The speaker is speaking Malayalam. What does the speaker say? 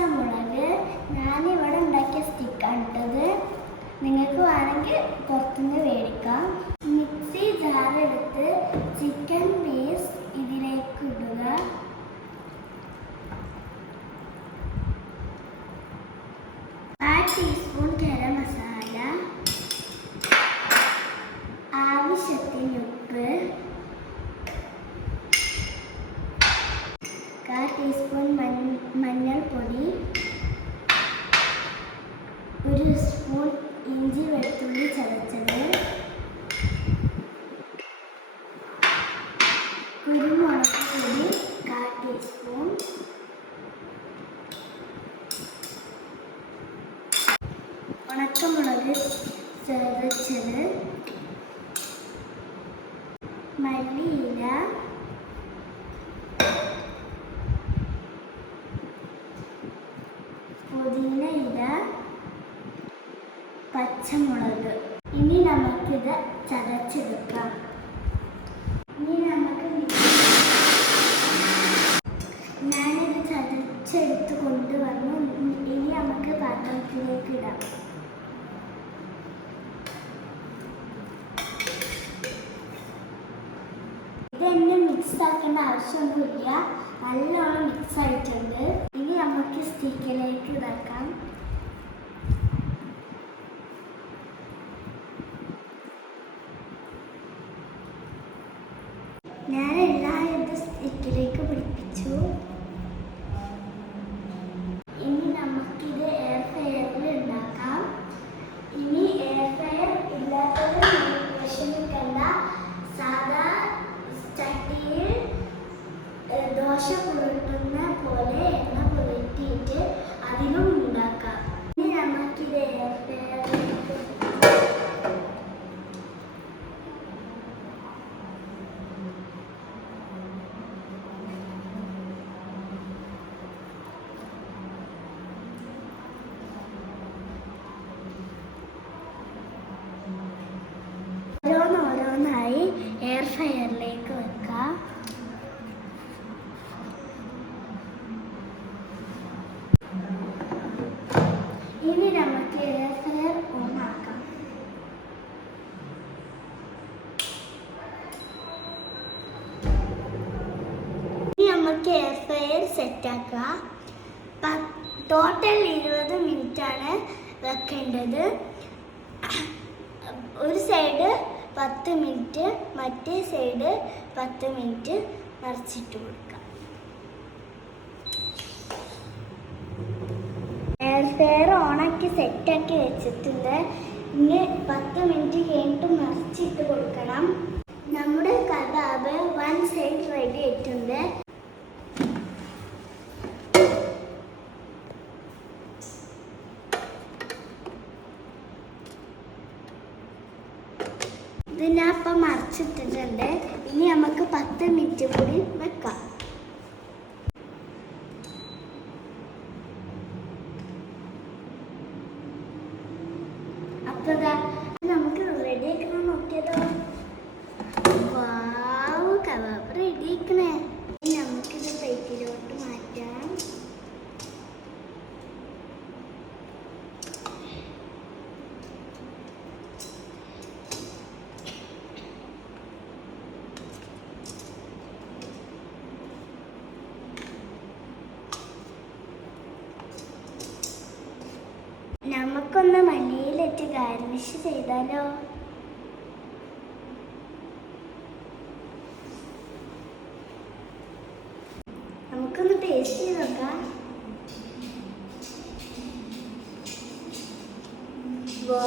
പച്ചമുളക് ഞാനിവിടെ ഉണ്ടാക്കിയ സ്റ്റിക്കാണ് ഇട്ടത്. നിങ്ങൾക്ക് വേണമെങ്കിൽ പുറത്തുനിന്ന് മേടിക്കാം. മിക്സി ജാറെടുത്ത് ചിക്കൻ പീസ് ഇതിലേക്ക് ഇടുക. ടീസ്പൂൺ ഗരം മസാല, ആവശ്യത്തിന് ഉപ്പ്, 1/4 ടീസ്പൂൺ മഞ്ഞൾപ്പൊടി, 1 സ്പൂൺ ഇഞ്ചി വെളുത്തുള്ളി ചതച്ചത്, കുരുമുളക് പൊടി 1/4 ടീസ്പൂൺ, ഉണക്കമുളക് ചതച്ചത്, മല്ലിയില, പുതിന ഇല, പച്ചമുളക്. ഇനി നമുക്കിത് ചതച്ചെടുക്കാം. ഞാനിത് ചതച്ചെടുത്ത് കൊണ്ടുവന്നു. ഇനി നമുക്ക് പാത്രത്തിലേക്ക് ഇടാം. ഇതെന്നെ മിക്സ് ആക്കേണ്ട ആവശ്യമൊന്നുമില്ല, നല്ലോണം മിക്സ് ആയിട്ടുണ്ട്. ഇനി നമുക്ക് സ്റ്റിക്കിലേക്ക് ഇതാക്കാം. ഞാൻ എല്ലാവരും സ്റ്റിക്കിലേക്ക് പിടിപ്പിച്ചു. ഇനി നമുക്കിത് എയർ ഫ്രയറിൽ ഉണ്ടാക്കാം. ഇനി എയർ ഫ്രയർ ഇല്ലാത്തത് വിഷമിക്കണ്ട. സാധാ ചട്ടിയിൽ ദോശ പുരട്ടുന്ന പോലെ എണ്ണ പുരട്ടിയിട്ട് അതിലും ഉണ്ടാക്കാം. ഇനി നമുക്കിത് എയർ ഫ്രയറിലേക്ക് ഓരോന്നോരോന്നായി എയർ ഫ്രയറിലേക്ക് വെക്കാം. ഇനി നമുക്ക് എയർ ഫ്രയർ ഓൺ ആക്കാം. ഇനി നമുക്ക് എയർ ഫ്രയർ സെറ്റാക്കാം. ടോട്ടൽ 20 മിനിറ്റാണ് വെക്കേണ്ടത്. ഒരു സൈഡ് 10 മിനിറ്റ്, മറ്റേ സൈഡ് 10 മിനിറ്റ് മറിച്ചിട്ട് കൊടുക്കാം. എയർ ഫ്രയർ ഓണാക്കി സെറ്റാക്കി വെച്ചിട്ടുണ്ട്. ഇനി 10 മിനിറ്റ് കഴിഞ്ഞിട്ട് മറിച്ചിട്ട് കൊടുക്കണം. നമ്മുടെ കബാബ് 1 സൈഡ് റെഡി ആയിട്ടുണ്ട്. ഇത് ഞാൻ ഇപ്പം മറിച്ചിട്ടിട്ടുണ്ട്. ഇനി നമുക്ക് 10 മിനിറ്റ് കൂടി വെക്കാം. അപ്പോൾ നമുക്ക് റെഡി ആക്കണം. നോക്കിയതോ, വാവ്, കബാബ് റെഡി ആക്കണേ. നമുക്കിത് പ്ലേറ്റിലോട്ട് മാറ്റാം. നമുക്കൊന്ന് മല്ലിയിലിട്ട് ഗാർണിഷ് ചെയ്താലോ? നമുക്കൊന്ന് ടേസ്റ്റ് ചെയ്ത് നോക്കാം. വാ